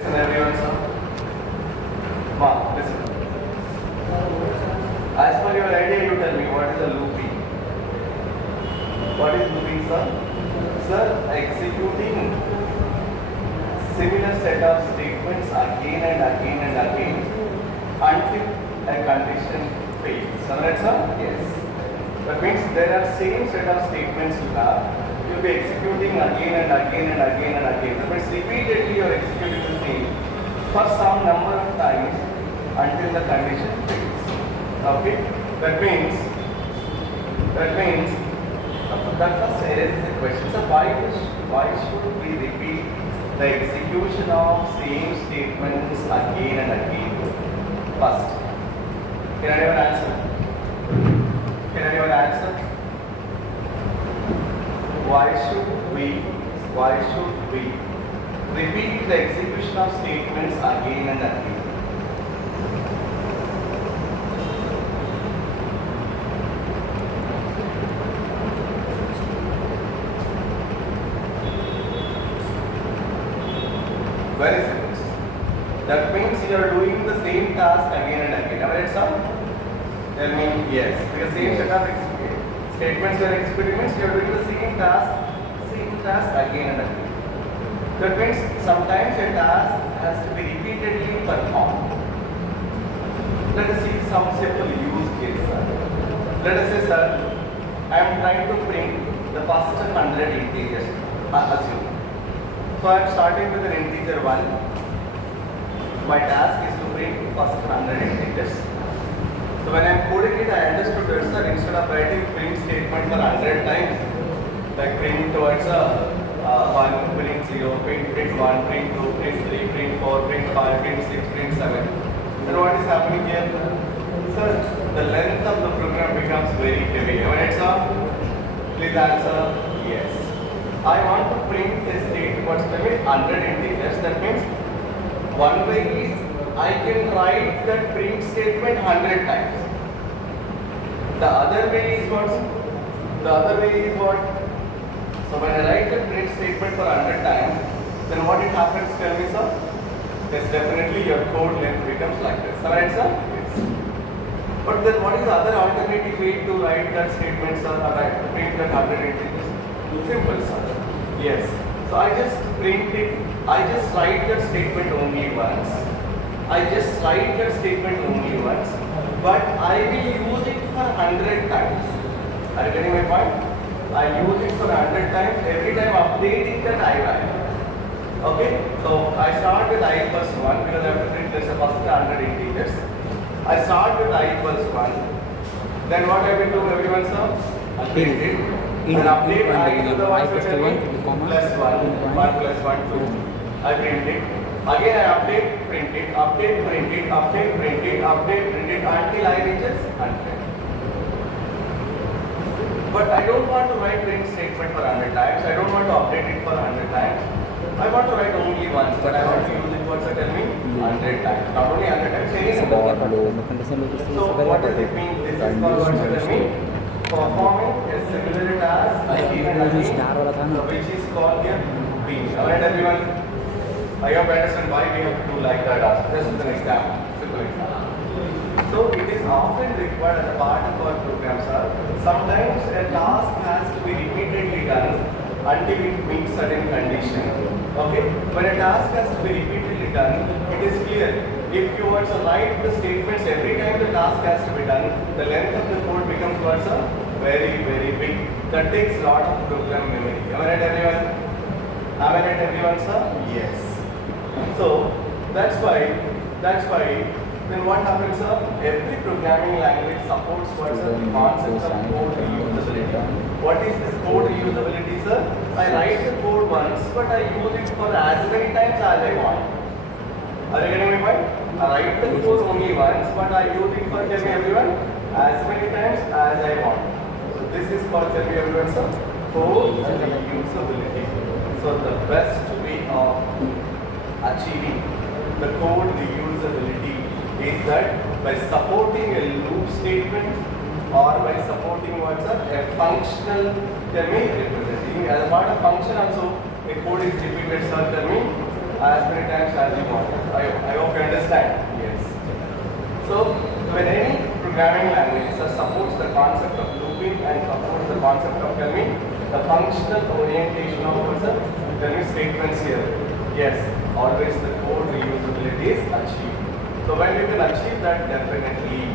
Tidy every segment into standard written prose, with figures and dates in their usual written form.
Listen everyone, sir. Ma, listen. As per your idea, you tell me what is a looping. What is looping, sir? Sir, executing similar set of statements again and again and again until a condition fails. Alright, sir? Yes. That means there are same set of statements you have. You'll be executing again and again and again and again. That means repeatedly you are executing the same for some number of times until the condition fails. Okay? That means that first raises the question. So why should we repeat the execution of same statements again and again? First, can anyone answer? Can anyone answer? Why should we repeat the execution of statements again and again? Very simple. That means you are doing the same task again and again. Am I right, sir? Tell me yes. Because same set of statements or experiments, you are doing the same task again and again. That means sometimes a task has to be repeatedly performed. Let us see some simple use case, sir. Let us say, sir, I am trying to print the first 100 integers. Assume. So I am starting with an integer 1. My task is to print first 100 integers. So when I am coding it, I understood that, sir, instead of writing print statement for 100 times, like print towards 1, print 0, print 1, print 2, print 3, print 4, print 5, print 6, print 7. Then what is happening here? Sir, the length of the program becomes very heavy. Am I right, sir? Please answer yes. I want to print a statement, what's the mean? 100 integers. That means one way is I can write that print statement 100 times. The other way is what? So when I write the print statement for 100 times, then what it happens, tell me, sir? Yes, definitely your code length becomes like this. Alright, sir? Yes. But then what is the other alternative way to write that statement, sir? Print that 100 integers? Simple, sir. Yes. So I just print it. I just write that statement only once. But I will use it for 100 times. Are you getting my point? I use it for 100 times. Every time updating that I value. Okay. So I start with I equals 1 because I have to print this first 100 integers. I start with I equals 1. Then what I will do, everyone, sir? Update it. And update I to the ones which are plus 1, 1 plus 1, 2. I print it. Again I update, print it, update, print it, update, print it, update, print it until I reaches 100. But I don't want to write print statement for 100 times. I don't want to update it for 100 times. I want to write only once, but I want to use it for, tell me, 100 times. Not only 100 times, any number. So what does it mean? This is called what, tell me? Performing a similar task again and again, which is called here looping. Alright, everyone. I hope you understand why we have to do like that. Just an example, simple example. So it is often required as a part of our program, sir. Sometimes a task has to be repeatedly done until it meets certain condition. Okay? When a task has to be repeatedly done, it is clear. If you were to write the statements every time the task has to be done, the length of the code becomes what, sir? Very, very big. That takes a lot of program memory. Am I right, everyone? Am I right, everyone, sir? Yes. So that's why then what happens, sir? Every programming language supports what's the concept of code reusability. What is this code reusability, sir? I write the code once, but I use it for as many times as I want. Are you getting my point? I write the code only once, but I use it for, tell me everyone, as many times as I want. So this is called, tell me everyone, sir, code reusability. So the best way of achieving the code reusability is that by supporting a loop statement or by supporting what's a functional, tell me, representing as a part of function also a code is repeated, sir, tell me, as many times as you want. I hope you understand. Yes. So when any programming language supports the concept of looping and supports the concept of the functional orientation of statements here. Yes, always the code reusability is achieved. So when you can achieve that, definitely,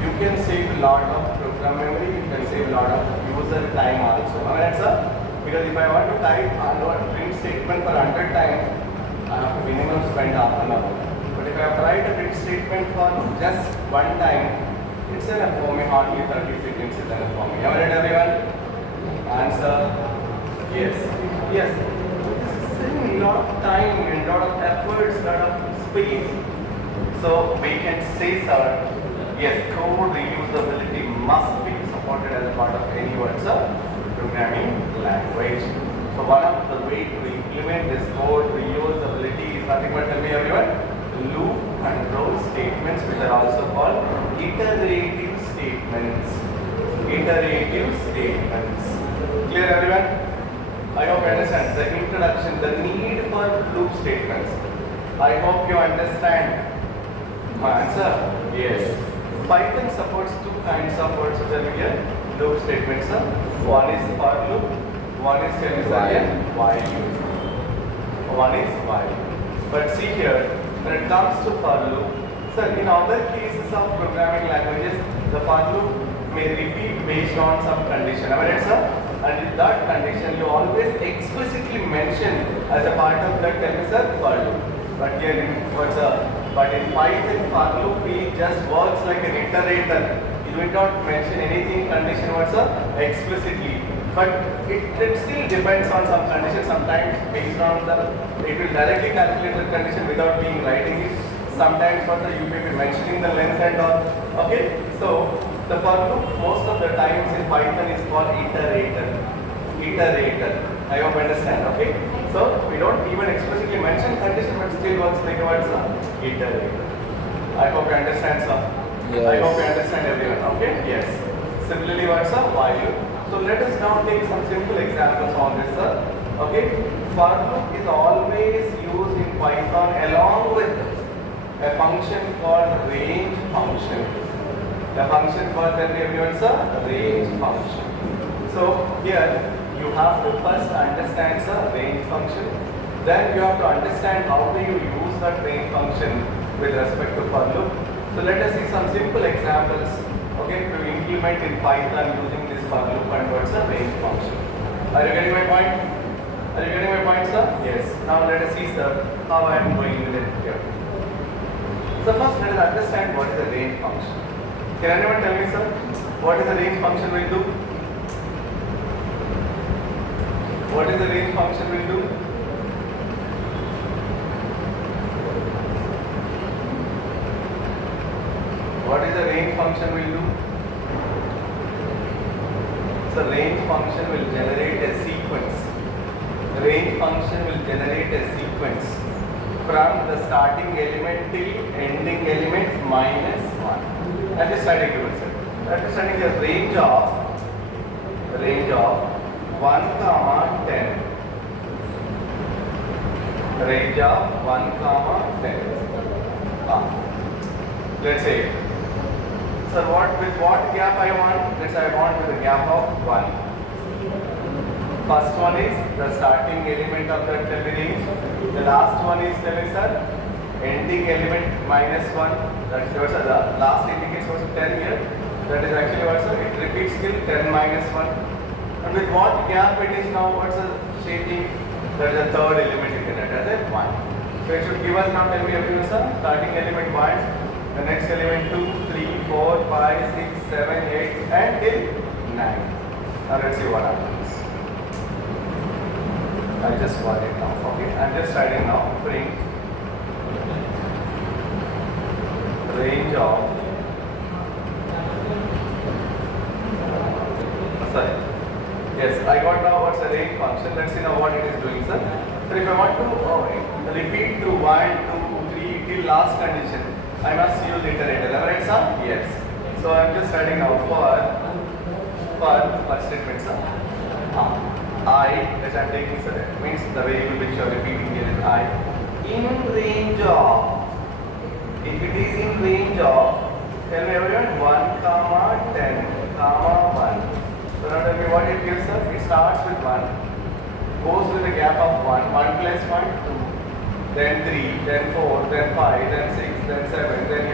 you can save a lot of program memory, you can save a lot of user time also. Because if I want to type a print statement for 100 times, I have to minimum spend half an hour. But if I have to write a print statement for just one time, it's enough for me, hardly 30 seconds is enough for me. Am I right, everyone? Answer? Yes. Yes. This is a lot of time and a lot of efforts, a lot of space. So we can say, sir, yes, code reusability must be supported as a part of any programming language. So one of the way to implement this code reusability is nothing but, tell me everyone, loop control statements, which are also called iterative statements. Iterative statements. Clear, everyone? I hope you understand the introduction, the need for loop statements. I hope you understand my answer. Yes. Python supports two kinds of words of the loop statements. One is for loop, one is while loop. One is while. But see here, when it comes to for loop, sir, in other cases of programming languages, the for loop may repeat based on some condition. Am I right, sir? And in that condition, you always explicitly mention as a part of that, tell me, sir, for loop. But here in Python for loop it just works like an iterator. You will not mention anything condition explicitly. But it still depends on some condition. Sometimes based on it will directly calculate the condition without being writing it. Sometimes you may be mentioning the length and all. Okay, so the for loop most of the times in Python is called iterator. I hope you understand. Okay, so we don't even explicitly mention condition, but still works like a iterator. I hope you understand, sir. Yes. I hope you understand everyone. Okay, yes. Similarly, what's a while loop. So let us now take some simple examples on this, sir. Okay, for loop is always used in Python along with a function called range function. The function called everyone, sir, range function. So here you have to first understand, sir, range function. Then you have to understand how do you use that range function with respect to for loop. So let us see some simple examples, okay, to implement in Python using this for loop and what's a range function. Are you getting my point? Are you getting my point, sir? Yes. Now let us see, sir, how I am going with it here. So first let us understand what is a range function. Can anyone tell me, sir, what is the range function will do? What is the range function will do? What is the range function will do? So range function will generate a sequence. The range function will generate a sequence from the starting element till ending element minus 1. I'm just writing it, sir. I'm just writing the range of 1, 10. Range of 1, 10. Let's say, sir, with what gap I want? Let's say I want with a gap of 1. First one is the starting element of that range. The last one is, sir, ending element minus 1. That's the last indicates was 10 here. That is actually it repeats till 10 minus 1. And with what gap it is now, what's the shading? That is the third element you can add as 1. So it should give us now, tell me everyone, sir, starting element 1, the next element 2, 3, 4, 5, 6, 7, 8, and till 9. Now let's see what happens. I just got it now. Okay, I'm just writing now. Print range of. Sorry. Yes, I got now what's a range function. Let's see now what it is doing, sir. So if I want to repeat through 1, 2, 3 till last condition, I must use iterator. Am I right, sir? Yes. So I'm just writing now for statement, sir. I, which I'm taking, so that means the variable which you're repeating here is I. In range of, if it is in range of, tell me everyone, 1 comma 10 comma 1. So now tell me what it gives us. It starts with 1, goes with a gap of 1, 1 plus 1, 2, then 3, then 4, then 5, then 6, then 7, then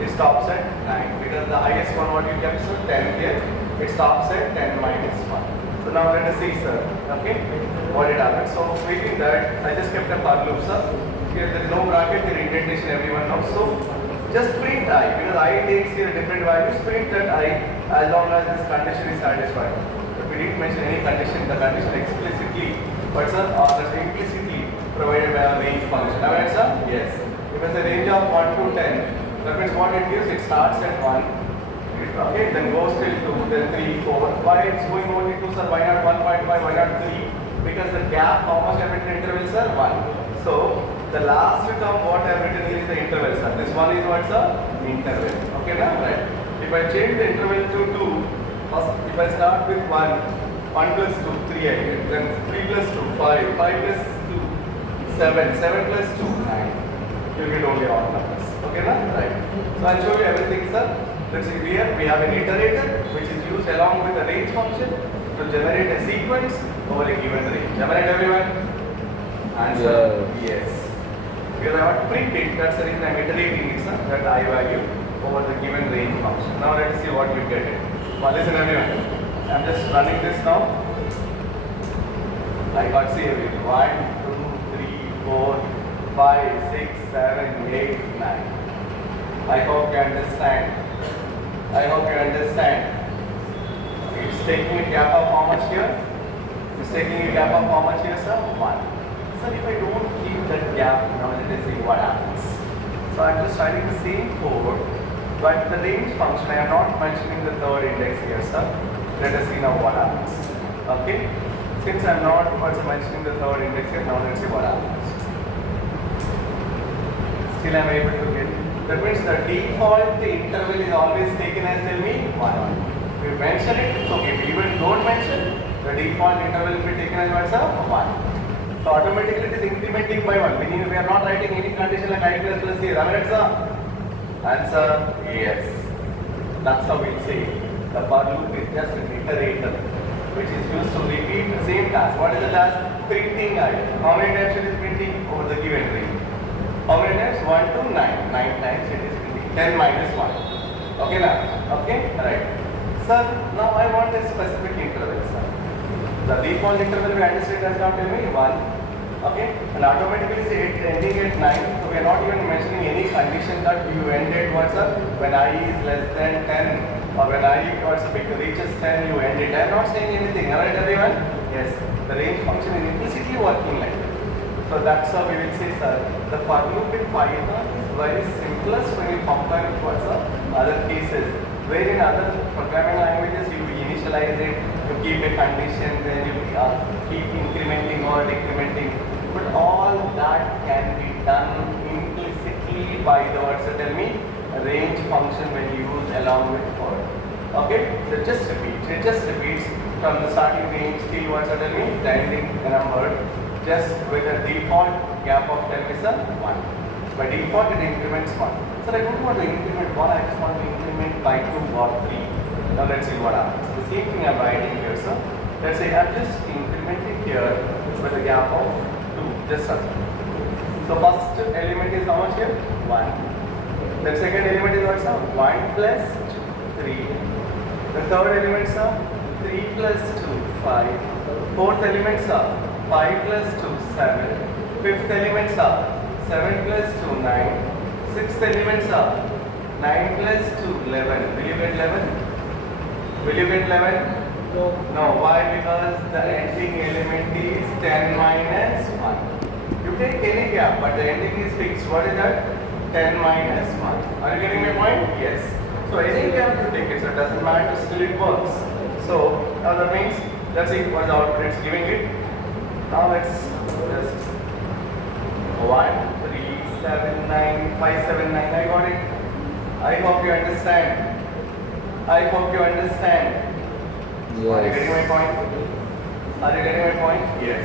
8. It stops at 9 because the highest one what you kept, so 10 here. It stops at 10 minus 1. So now let us see, sir. Okay, what it happens. So within that, I just kept a for loop, sir. Here there is no bracket, here indentation, everyone knows. So just print I, because I takes here different values. Print that I as long as this condition is satisfied. If we didn't mention any condition, the condition explicitly, but sir, or that's implicitly provided by a range function. Am I right, sir? Yes. If it's a range of 1 to 10, that means what it gives, it starts at 1. Okay, then goes till 2, then 3, 4. Why it's going only 2, sir? Why not 1.5? Why not 3? Because the gap, how much I have written interval, sir? 1. So the last term what I have written here is the interval, sir. This one is what, sir? Interval. Okay, now, right? If I change the interval to 2, first, if I start with 1, 1 plus 2, 3 I get. Then 3 plus 2, 5, 5 plus 2, 7, 7 plus 2, 9. You get only odd numbers. Okay, now, right? So I'll show you everything, sir. Let's see here, we have an iterator which is used along with a range function to generate a sequence over a given range. Am I right, everyone? Answer yes. Because I want to print it, that's the reason I'm iterating it, sir, that I value over the given range function. Now let us see what we get it. Well, listen everyone, I'm just running this now. I got see everything. 1, 2, 3, 4, 5, 6, 7, 8, 9. I hope you understand. I hope you understand. It's taking a gap of how much here? It's taking a gap of how much here, sir? 1. Sir, if I don't keep that gap, now let us see what happens. So I'm just writing the same code, but the range function, I am not mentioning the third index here, sir. Let us see now what happens. Okay? Since I'm not also mentioning the third index here, now let's see what happens. Still I'm able to get. That means the default interval is always taken as, tell me, 1. If you mention it, it's okay. If you even don't mention, the default interval will be taken as what, sir? 1. So automatically it is incrementing by 1. Meaning we are not writing any condition like I plus here. Am I right, sir? Answer, yes. That's how we'll say the for loop is just an iterator which is used to repeat the same task. What is the task? Printing I. How many times it is printing? Over the given range. How many times? 1 to 9. 9 times it is printing. 10 minus 1. Okay now? Okay? Right. Sir, now I want a specific interval, sir. The default interval we understand as now tell me 1. Okay? And automatically say it ending at 9. So we are not even mentioning any condition that you end at what, sir? When I is less than 10 or when I reaches 10 you end it. I am not saying anything. Alright everyone? Yes. The range function is implicitly working like that. So that's how we will say, sir, the for loop in Python is very simplest when you compare with what's other cases. Where in other programming languages you initialize it, you keep a condition, then you keep incrementing or decrementing. But all that can be done implicitly by the words. So tell me, range function when used along with for. Okay? So just repeat. It just repeats from the starting range till what's tell me, the ending number. Just with a default gap of 10 is a 1. By default it increments 1. So I don't want to increment 1, I just want to increment by 2 or 3. Now let's see what happens. The same thing I'm writing here, sir. Let's say I'm just incrementing here with a gap of 2, just such. So first element is how much here? 1. The second element is what, sir? 1 plus 3. The third element, sir? 3 plus 2, 5. Fourth element, sir? 5 plus 2, 7. Fifth element, sir? 7 plus 2, 9. Sixth element, sir? 9 plus 2, 11. Will you get 11? Will you get 11? No. No. Why? Because the ending element is 10 minus 1. You take any gap, but the ending is fixed. What is that? 10 minus 1. Are you getting my point? Yes. So any gap you take it, so it doesn't matter, still it works. So now that means, let's see what the output it's giving it. Now let's just 1, 3, 7, 9, 5, 7, 9. I got it. I hope you understand. I hope you understand. Yes. Are you getting my point? Are you getting my point? Yes.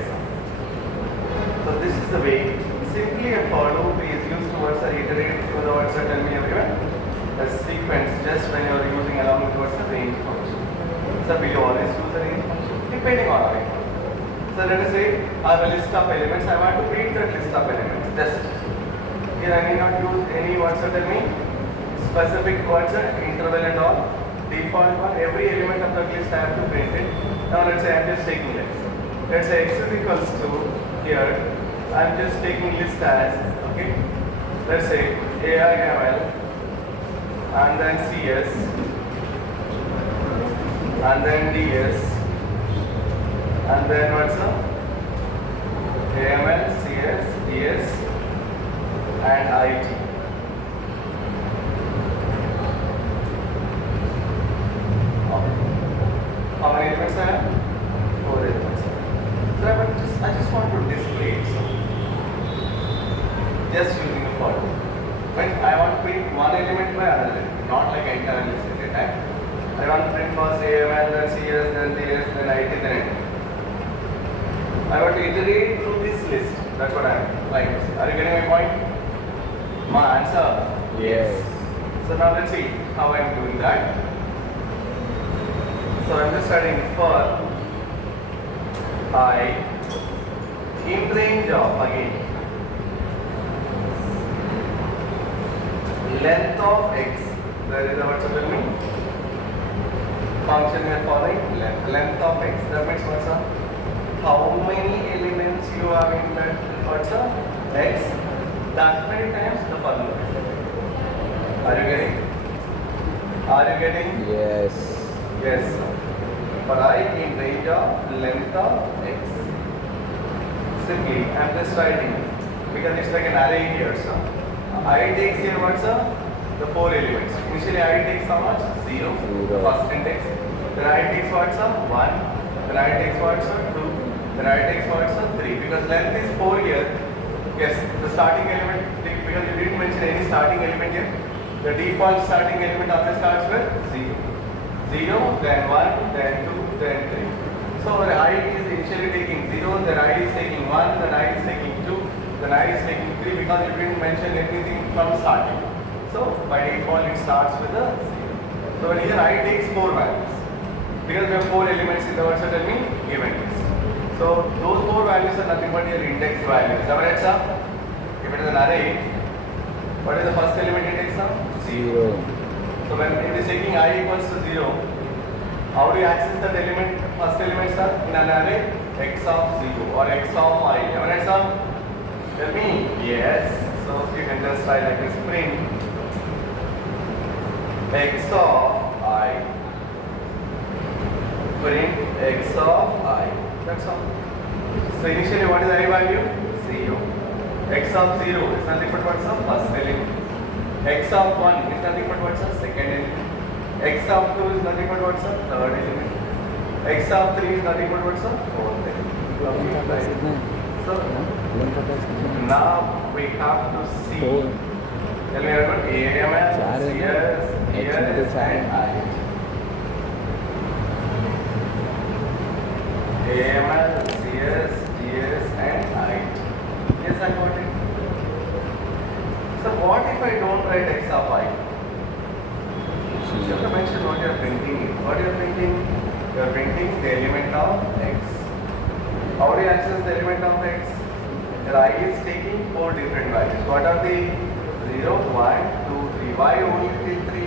So this is the way. Simply a for loop is used towards the iterate through the words tell me everyone. A sequence just when you are using along with towards the range function. So we always use the range function depending on our requirement. So let us say I have a list of elements. I want to print that list of elements. Just here I need not use any words tell me. Specific words interval and all. Default one. Every element of the list I have to print it. Now let's say I am just taking this. Let's say x is equals to here. I am just taking list as okay. Let's say AIML and then CS and then DS and then what's up? AML, CS, DS and IT. How many elements I have? 4 elements. So I just want to display it. So just using a for loop. When I want to print one element by another element, not like entire list at a time. I want to print first AML, then CS, then DS, then IT, then enter. I want to iterate through this list. That's what I am trying to say. Are you getting my point? My answer? Yes. So now let's see how I am doing that. So I'm just starting for I in range of again length of x. There is a what's tell me function we are following length of x. That means what's up? How many elements you have in that what's up? X. That many times the formula. Are you getting? Are you getting? Yes. Yes. For I in range of length of x. Simply I am just writing because it's like an array here. So I takes here what's up? The 4 elements. Initially I takes how much? 0. The first index. Then I takes what's up? 1. Then I takes what's up? 2. Then I takes what's up? 3. Because length is 4 here. Yes, the starting element, because you didn't mention any starting element here. The default starting element always starts with 0. 0, then 1, then 2, then 3. So when I is initially taking 0, then I is taking 1, then I is taking 2, then I is taking 3 because you didn't mention anything from starting. So by default it starts with a 0. So when here I takes 4 values because we have 4 elements in the word, so tell me given list. So those 4 values are nothing but your index values. Right, sir? If it is an array, what is the first element index, sir? 0. So when it is taking I equals to 0, how do you access that element, first element, sir? In an array, x of 0 or x of I. Right, sir? Tell me. Yes. So you can just try like this, print x of I. Print x of I. That's all. So initially what is I value? 0. X of 0 is nothing but what's the first element. X of 1 is nothing but what's the second element. X of 2 is nothing but what's the third element. X of 3 is nothing but what's the fourth element. So now we have to see. Tell me about AML, CS, DS and I. AML, CS, DS and I. Yes, I got it. So what if I don't write x of I? You have to mention what you are printing. What you are printing? You are printing the element of x. How do you access the element of x? Your I is taking 4 different values. What are the 0, 1, 2, 3? Why only till 3?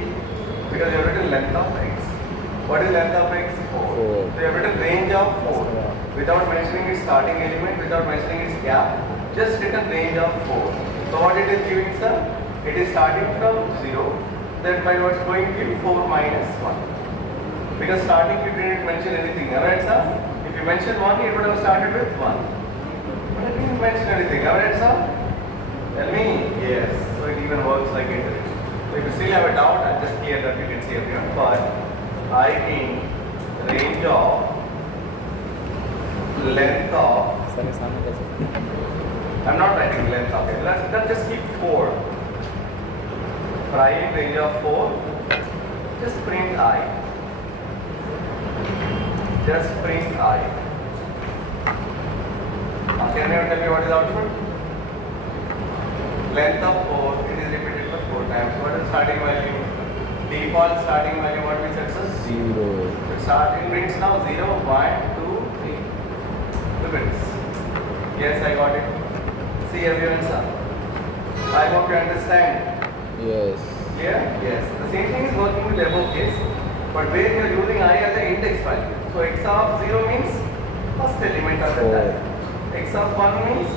Because you have written length of x. What is length of x? 4. So you have written range of 4. Without mentioning its starting element, without mentioning its gap, just written range of 4. So what it is giving, sir? It is starting from 0. Then by what's going to give 4 minus 1. Because starting you didn't mention anything, alright, sir? If you mention 1, it would have started with 1. But I didn't mention anything, alright, sir? Tell me. Yes. So it even works like it. So if you still have a doubt, I'll just clear that. You can see everyone. But I in range of length of. I'm not writing length of it. Let's just keep 4. For I in range of 4, just print I. Just print I. can you tell me what is output? Length of 4, it is repeated for 4 times. What is starting value? Default starting value, what we said, sir? 0. The starting rings now 0, 1, 2, 3. Look at this. Yes, I got it. See everyone, sir. I hope you understand. Yes. Clear? Yes. The same thing is working with the above case, but where you are using I as an index value. So x of 0 means first element of the type. X of 1 means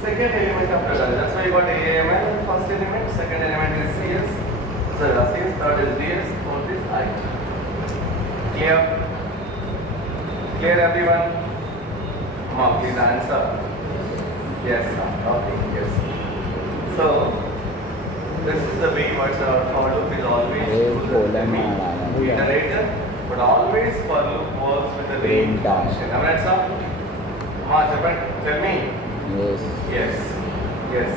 second element of the type. That's why you got AML, first element, second element is CS, CS, third is DS, fourth is IT. Clear? Clear everyone? Come on, please answer. Yes, sir. Okay, yes. So, this is the way words are for loop is always iterator, but always for loop works with the range function. Am I right, sir? Tell me. Yes. Yes. Yes.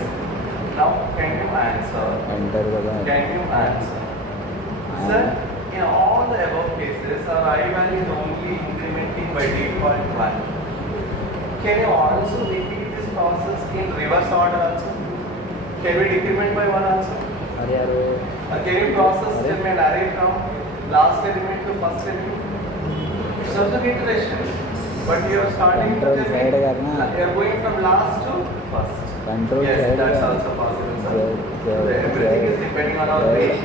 Now, can you answer? Enter the Can you answer? Sir, in all the above cases, our I value is only incrementing by default 1. Can you also repeat this process in reverse order also? Can we decrement by 1 also? Can you process an array from last element to first element? It's also iteration. But you are starting to you are going from last to first. Yes, that's also possible, sir. Everything is depending on our range.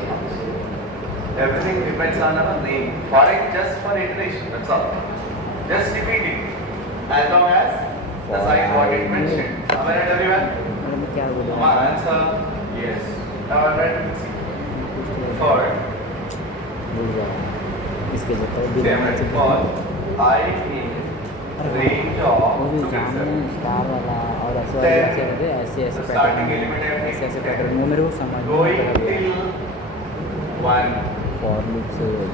Everything depends on our name. For it, just for iteration, that's all. Just repeat it. As long as the size what it mentioned. Am I right, everyone? Come on, answer. Yes. Now I'm ready to see. For I in range of the starting element I have taken 10. Going till 1.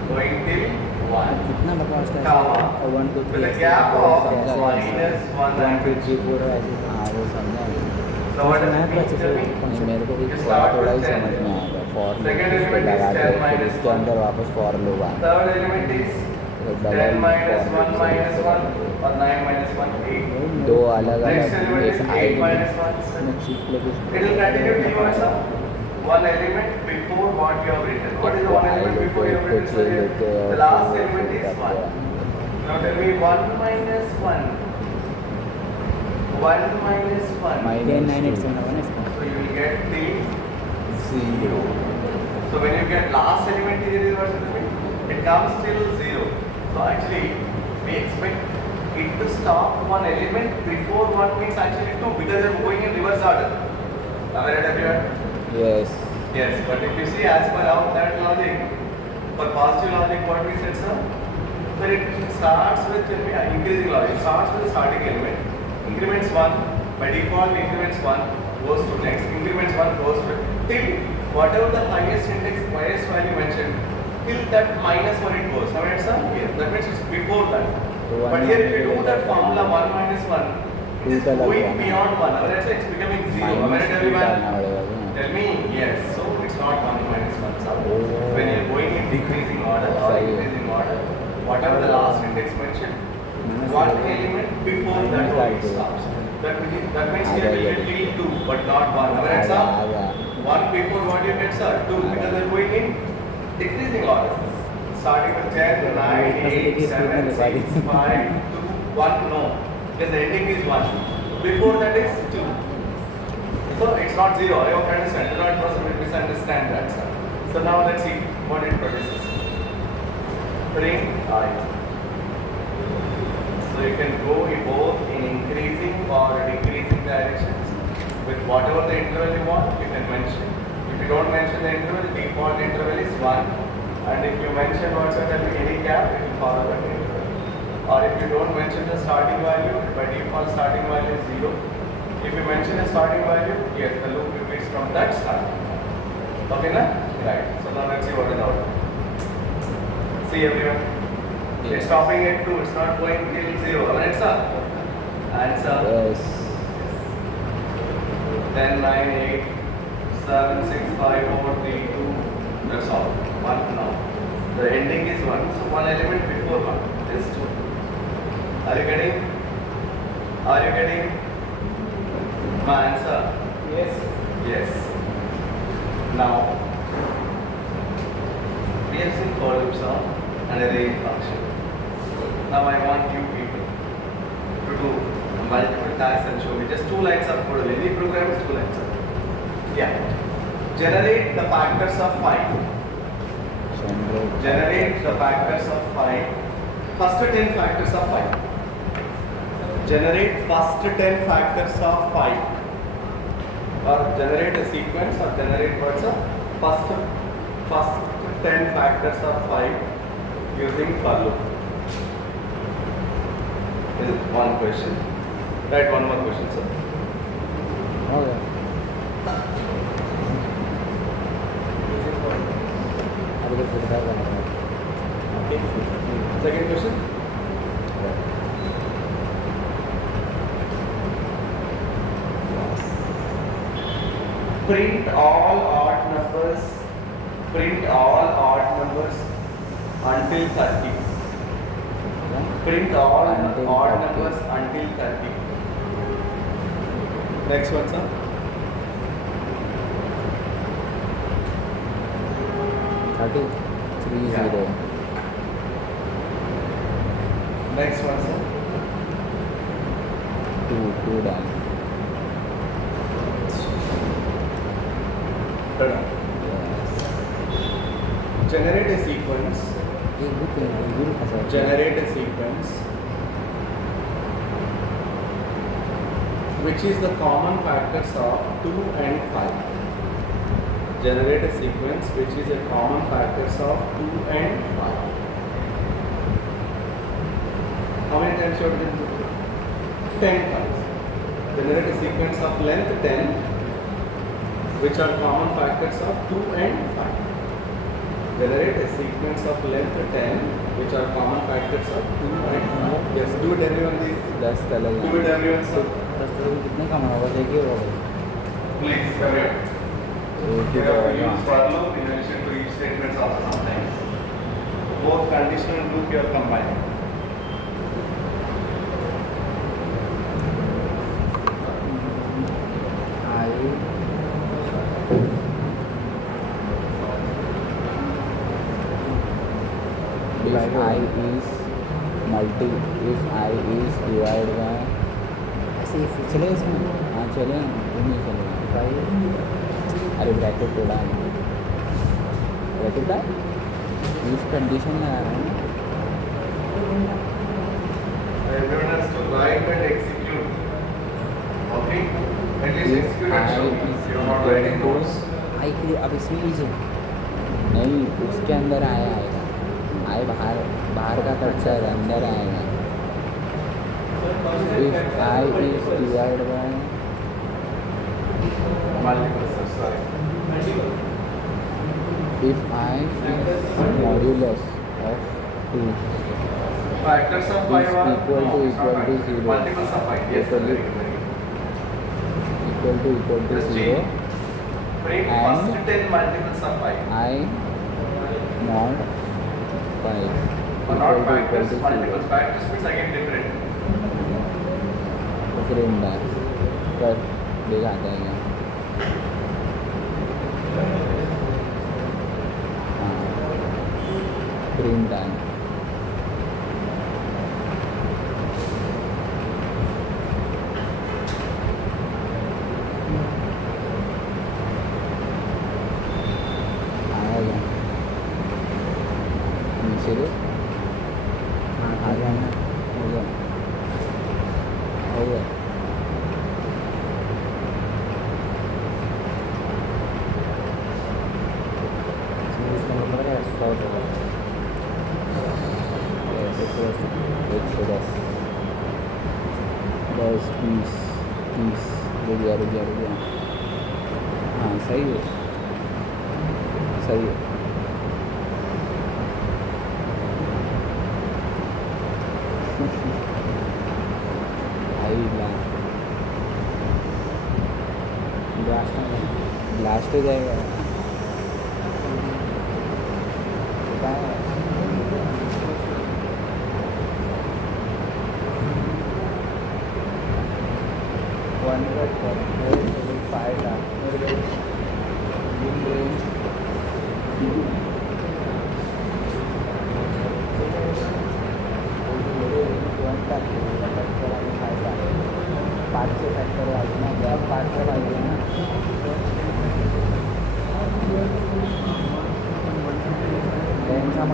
Going till 1. Comma. With a gap of minus 1 and 2. So what does it mean? Tell me. You start with 10. Second element is 10 minus 1. Third element is 10 minus 1 minus 1 or 9 minus 1, 8. दो अलग Next element is 8 minus 1, 7. It will continue till you answer one element before what you have written. What is the one element before you have written? So the last element is 1. Now tell me 1 minus 1. 1 minus 1. So you will get till 0. So when you get last element here is what it comes till 0. So actually we expect it to stop one element before 1 means actually 2 because they are going in reverse order. Am I right, everyone? Yes. Yes, but if you see as per our that logic, for positive logic what we said, sir? So it starts with increasing logic. It starts with the starting element. Increments 1, by default increments 1 goes to next, increments 1 goes to till whatever the highest index, highest value mentioned, till that minus 1 it goes. Now it's yes, that means it's before that. But here if you do that formula 1 minus 1, it is going beyond 1. Now let's say it's becoming 0. Am I right, everyone? Tell me, yes. So it's not 1 minus 1. So when you're going in decreasing order or increasing order, whatever the last index mentioned, one element before that only stops. That means here we get till 2 but not 1. Am I right, sir? 1 before what you get, sir? 2 because they're going in decreasing order. Starting with 10, 9, 8, 7, 6, 5, 2, 1, no. Because the ending is 1. Before that is 2. So it's not 0. I hope you understand. Do not misunderstand that, sir. So now let's see what it produces. Ring I. So you can go in both in increasing or decreasing directions with whatever the interval you want, you can mention. If you don't mention the interval, the default interval is 1. And if you mention what's any gap, it will follow that interval. Or if you don't mention the starting value, by default starting value is 0. If you mention a starting value, yes, the loop repeats from that start. Okay, na? Right. So now let's see what is out. See everyone. Yes. It's stopping at 2, it's not going till 0. Answer? Answer? Yes. 10, 9, 8, 7, 6, 5, 4, 3, 2. That's all. 1 now. The ending is 1. So one element before 1 is 2. Are you getting? Are you getting? My answer? Yes. Yes. Now, we have seen for loop sum and array function. Now I want you people to do multiple tasks and show me just 2 lines of code. Any program is 2 lines of code. Yeah. Generate the factors of 5. Generate the factors of 5. First 10 factors of 5. Generate first 10 factors of 5. Or generate a sequence or generate what's up? First 10 factors of 5 using for loop. This is one question. Write one more question, sir. Okay. अभी तो फिर कर रहा है. Okay. Second question. Print all odd numbers. Print all odd numbers until 30. Print all Until odd 30. numbers until 30. Next one, sir. 30. 30. Next one, sir. 2 down. Third one. Yes. Generate a sequence. एक भी फंसा. Generate a sequence which is the common factors of 2 and 5. Generate a sequence which is a common factors of 2 and 5. How many times you have to do it? 10 times. Generate a sequence of length 10 which are common factors of 2 and 5. Generate a sequence of length 10 which are common factors of 2 and 5. Yes, do it everyone please. 10 तले. Do it everyone sir. 10 तले कितने कम होगा देखिए वो. Please, everyone. You have to use for loop in addition to each statement also sometimes. Both conditional and loop you are combining. If I is divided by ऐसे चले इसमें. हाँ चले नहीं चलेगा. अरे ब्रैकेट को डाल. ब्रैकेट डाल. इस कंडीशन में आ रहा है. Everyone has to write and execute. Okay? At least execute and show me. You are not writing notes. आई के अब इसमें लीजिए. नहीं उसके अंदर आएगा. आए बाहर का कर्सर अंदर आएगा. If I is divided by Multiple, sir. Sorry. if I is modulus of 2 Factors of 5 is are equal to 0. Multiples of 5. Yes, sir. Very good. equal to Just 0 Bring And- first 10 multiples of 5. I mod 5 Or not equal factors, to 0. multiples. Factors means again different. तो फिर इंदार पर दिखाता है क्या. हाँ print आए. आएगा नीचे दे. आ गया ना. हो गया. हो गया. इसका नंबर है 100. 110 10 20 30. रुक गया. हाँ सही है. सही है. आई ब्लास्ट हो जाएगा. पता है. वन का फाइव था पाचशे फॅक्टर वाजले ना गॅप पाचशे वाजले ना त्यांचा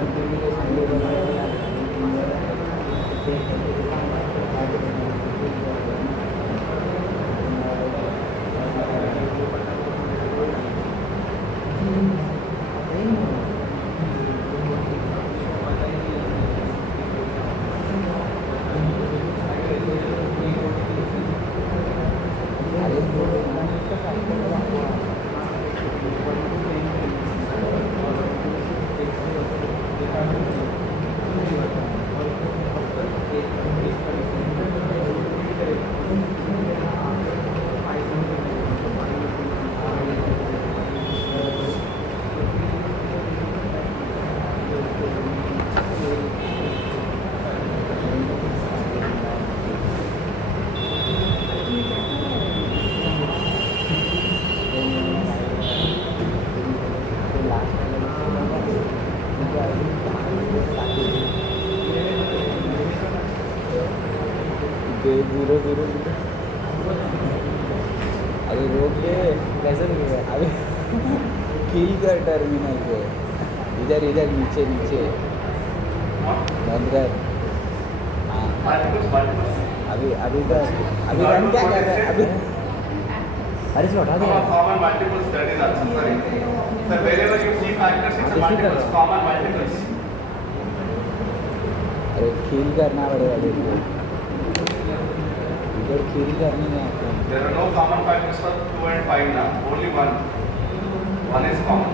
जीरो जीरो अरे रोक दे कैसे अरे किल कर टर्मिनल को इधर इधर नीचे नीचे बंद कर हाँ अभी अभी तो अभी रन क्या कर रहा है अभी अरे इसको हटा दो common multiples that is also sorry sir wherever you see factors it's multiples common multiples अरे किल करना पड़ेगा देखो इधर किल करनी है आपको there are no common factors for 2 and 5 now only one is common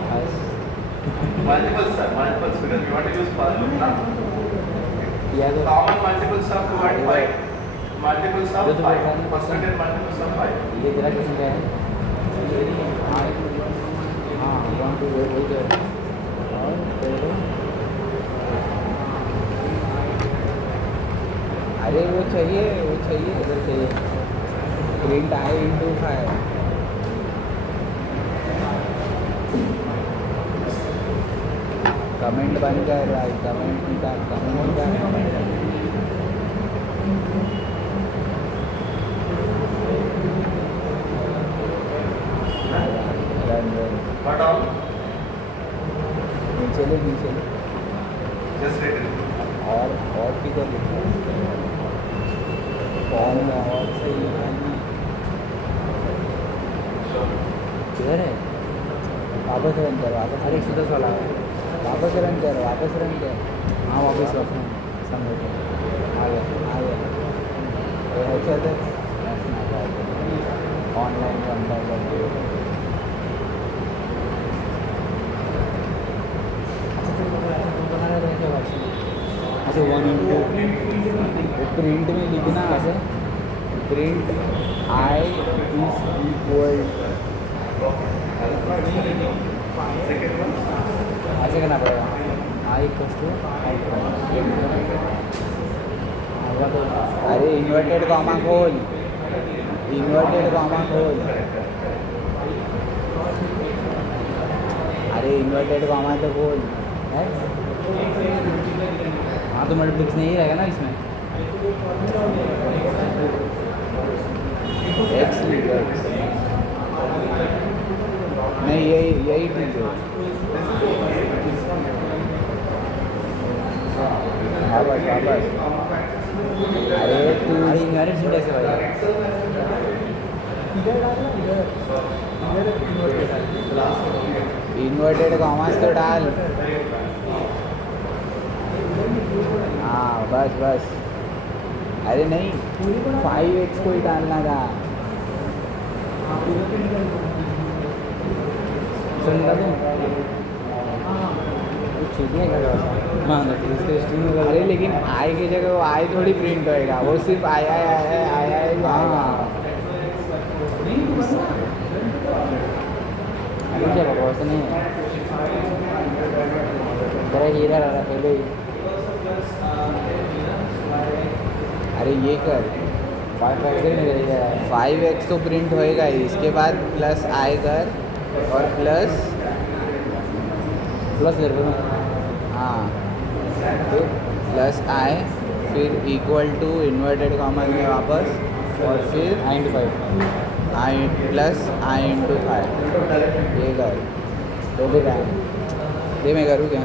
multiples sir multiples because we want to use for loop now yeah common multiples of 2 and 5 multiples of 5 percentage multiples of 5 ये तेरा किसमें क्या है हाँ one two वही तो और फिर अरे वो चाहिए इधर चाहिए प्रिंट आई इंटू 5 कमेंट बंद कर रहा है कमेंट का what all नीचे ले just written और किधर लिखा और सही है किधर है वापस रन कर वापस अरे 110 वाला वापस रन कर हाँ वापस रखना समझ आ गया अच्छा तो ऑनलाइन अच्छा 1 इंटू प्रिंट में लिखना ऐसे प्रिंट आई इज इक्वल ऐसे करना पड़ेगा आई इक्वल टू अरे इन्वर्टेड कॉमा खोल अरे इन्वर्टेड कॉमा तो खोल है हाँ तो मल्टीप्लिकेशन नहीं रहेगा ना इसमें एक्स नहीं यही ठीक है वापस अरे तू इन्वेरिट सिंटेक्स है भाई इन्वर्टेड कॉमास तो डाल हाँ बस अरे नहीं 5x को ही डालना था सुन लूँ ठीक है अरे लेकिन आई की जगह वो आई थोड़ी प्रिंट होएगा वो सिर्फ आया हाँ अरे क्या बाबा ऐसा नहीं है तेरा हीरा रहा पहले ही अरे ये कर 5x तो प्रिंट होएगा ही, इसके बाद प्लस आई कर और प्लस हाँ फिर प्लस आई, फिर इक्वल टू इन्वर्टेड कॉमन में वापस और फिर आई प्लस आई इंटू 5 ये कर तो फिर ये मैं करूँ क्या?